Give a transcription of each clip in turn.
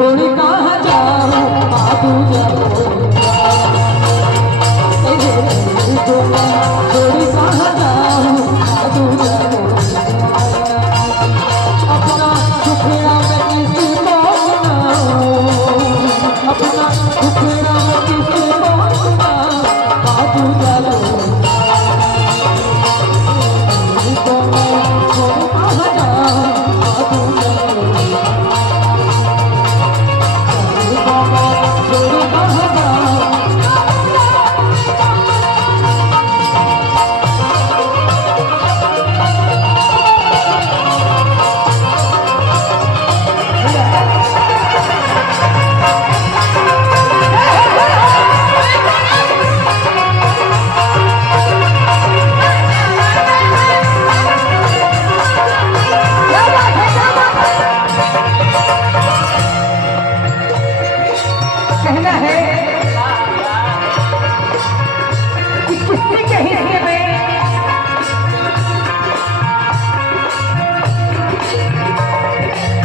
छोड़ कहाँ जाऊँ बाबू जाओ छोड़ कहाँ जाऊँ बाबू जाओ अपना दुखड़ा मैं किसी को अपना दुखड़ा मैं किसी को बाबू जाओ छोड़ कहाँ जाऊँ बाबू जाओ कहना है कि किसी के हिस्से में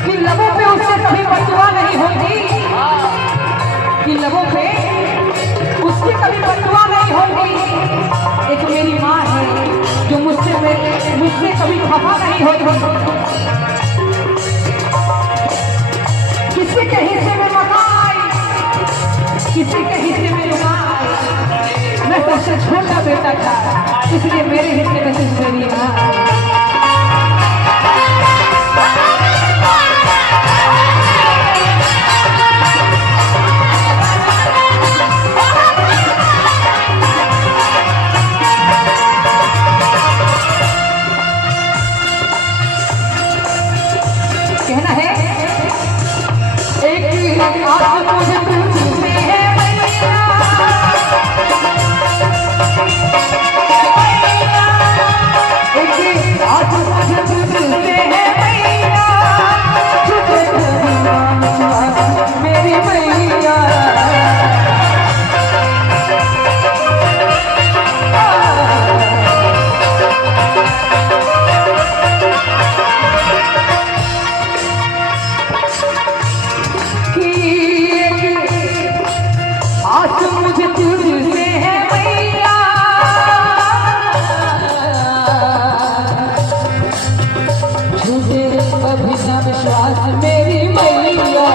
कि लबों पे उससे कभी बददुआ नहीं होगी कि लबों पे उसकी कभी बददुआ नहीं होगी। एक मेरी माँ है जो मुझसे कभी खफा नहीं होगी। किसी के हिस्से में मकान किसी के हिस्से में रुमाल मैं सबसे छोटा बेटा था इसलिए मेरे हिस्से में सिर्फ मेरी माँ। कहना है एक आँख मुझे तुझसे है मैया एक आँख मुझे तुझसे है मैया तुझे मेरी मैया मुझे तुझसे है मैया झूठे कभी न विश्वास मेरी मैया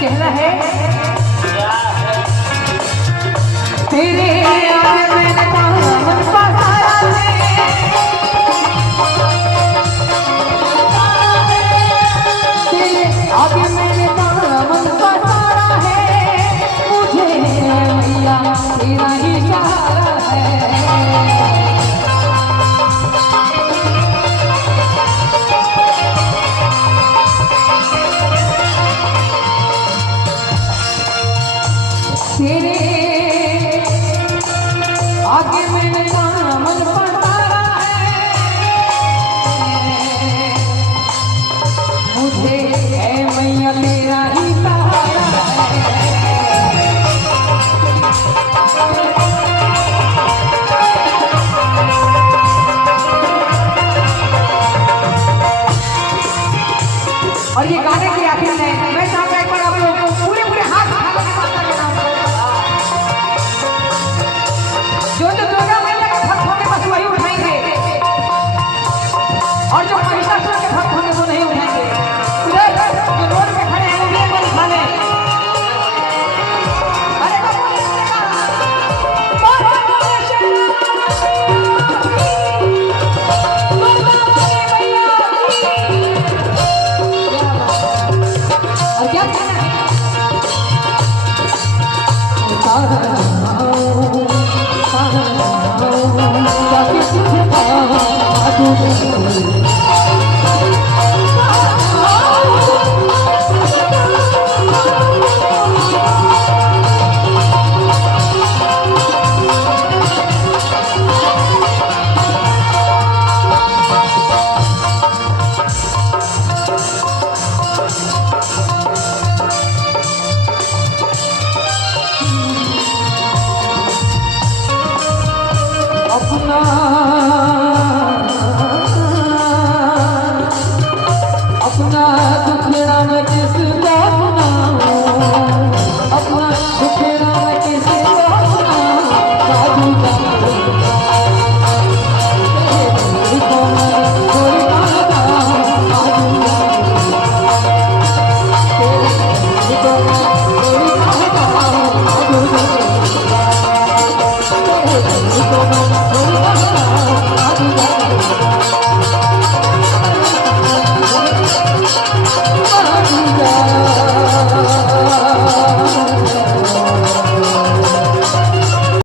कहना है तेरे आगे मैंने दामन पसारा है तेरे आगे मैंने दामन पसारा है मुझे मैया तेरा ही सहारा है। तेरे सारा जाके तुझे